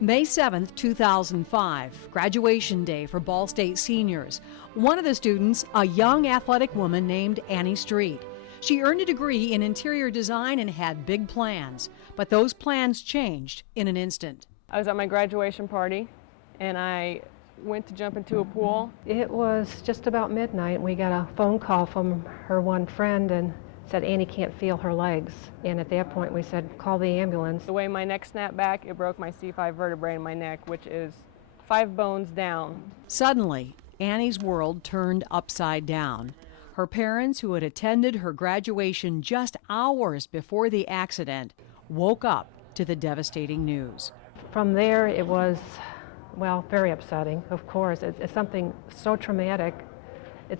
May 7th, 2005, graduation day for Ball State seniors. One of the students, a young athletic woman named Annie Streit. She earned a degree in interior design and had big plans, but those plans changed in an instant. I was at my graduation party and I went to jump into a pool. It was just about midnight. We got a phone call from her one friend and said Annie can't feel her legs. And at that point we said, call the ambulance. The way my neck snapped back, it broke my C5 vertebrae in my neck, which is 5 bones down. Suddenly, Annie's world turned upside down. Her parents, who had attended her graduation just hours before the accident, woke up to the devastating news. From there it was, well, very upsetting, of course. It's something so traumatic.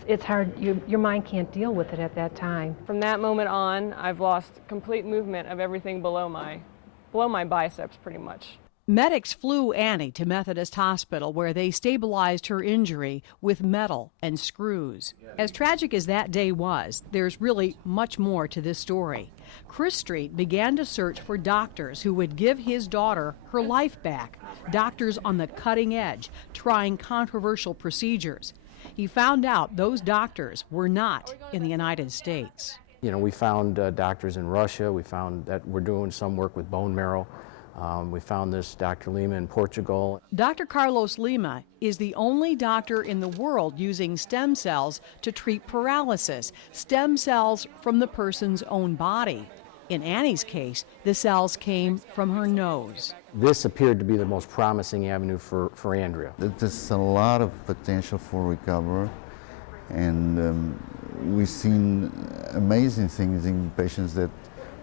It's hard, your mind can't deal with it at that time. From that moment on, I've lost complete movement of everything below my biceps pretty much. Medics flew Annie to Methodist Hospital where they stabilized her injury with metal and screws. As tragic as that day was, there's really much more to this story. Chris Streit began to search for doctors who would give his daughter her life back, doctors on the cutting edge, trying controversial procedures. He found out those doctors were not in the United States. You know, we found doctors in Russia. We found that we're doing some work with bone marrow. We found this Dr. Lima in Portugal. Dr. Carlos Lima is the only doctor in the world using stem cells to treat paralysis, stem cells from the person's own body. In Annie's case, the cells came from her nose. This appeared to be the most promising avenue for Andrea. There's a lot of potential for recovery, and we've seen amazing things in patients that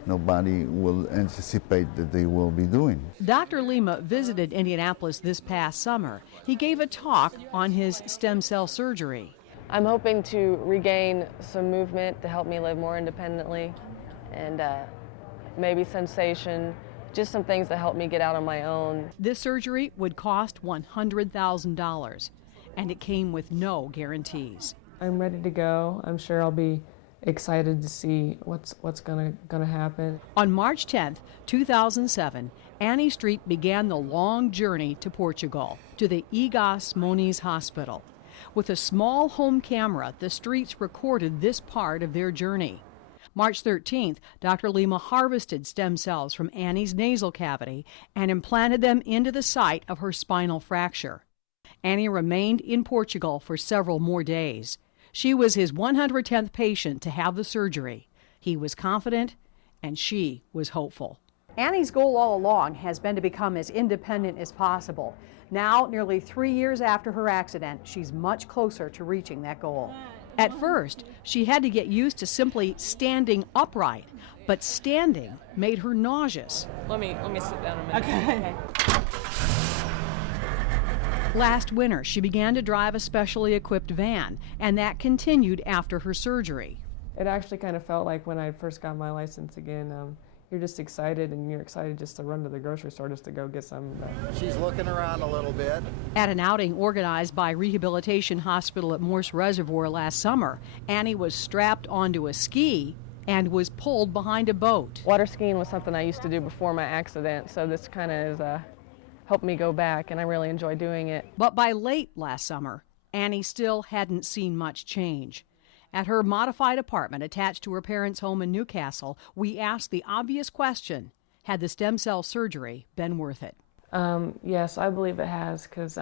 nobody will anticipate that they will be doing. Dr. Lima visited Indianapolis this past summer. He gave a talk on his stem cell surgery. I'm hoping to regain some movement to help me live more independently, and maybe sensation, just some things that help me get out on my own. This surgery would cost $100,000, and it came with no guarantees. I'm ready to go. I'm sure I'll be excited to see what's gonna happen. On March 10th, 2007, Annie Streit began the long journey to Portugal, to the Egas Moniz Hospital. With a small home camera, the Streits recorded this part of their journey. March 13th, Dr. Lima harvested stem cells from Annie's nasal cavity and implanted them into the site of her spinal fracture. Annie remained in Portugal for several more days. She was his 110th patient to have the surgery. He was confident, and she was hopeful. Annie's goal all along has been to become as independent as possible. Now, nearly 3 years after her accident, she's much closer to reaching that goal. At first, she had to get used to simply standing upright, but standing made her nauseous. Let me sit down a minute. Okay. Last winter, she began to drive a specially equipped van, and that continued after her surgery. It actually kind of felt like when I first got my license again, you're just excited, and you're excited just to run to the grocery store just to go get some. She's looking around a little bit. At an outing organized by Rehabilitation Hospital at Morse Reservoir last summer, Annie was strapped onto a ski and was pulled behind a boat. Water skiing was something I used to do before my accident, so this kind of is helped me go back, and I really enjoy doing it. But by late last summer, Annie still hadn't seen much change. At her modified apartment attached to her parents' home in Newcastle, we asked the obvious question: had the stem cell surgery been worth it? Yes, I believe it has, because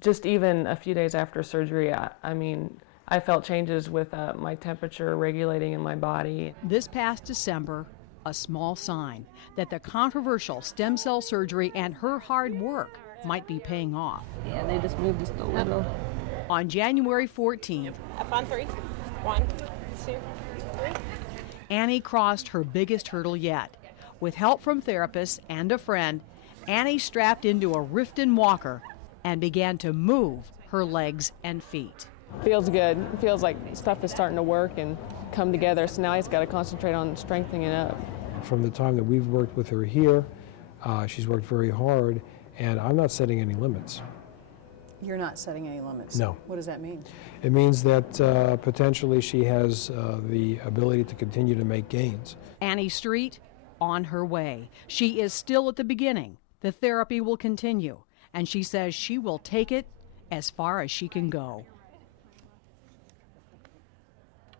just even a few days after surgery, I felt changes with my temperature regulating in my body. This past December, a small sign that the controversial stem cell surgery and her hard work might be paying off. Yeah, they just moved just a little. On January 14th, up on 3. 1, 2, 3. Annie crossed her biggest hurdle yet. With help from therapists and a friend, Annie strapped into a Riften walker and began to move her legs and feet. Feels good. It feels like stuff is starting to work and come together, so now I just got to concentrate on strengthening it up. From the time that we've worked with her here, she's worked very hard, and I'm not setting any limits. You're not setting any limits? No. What does that mean? It means that potentially she has the ability to continue to make gains. Annie Streit, on her way. She is still at the beginning, The therapy will continue, and she says she will take it as far as she can go.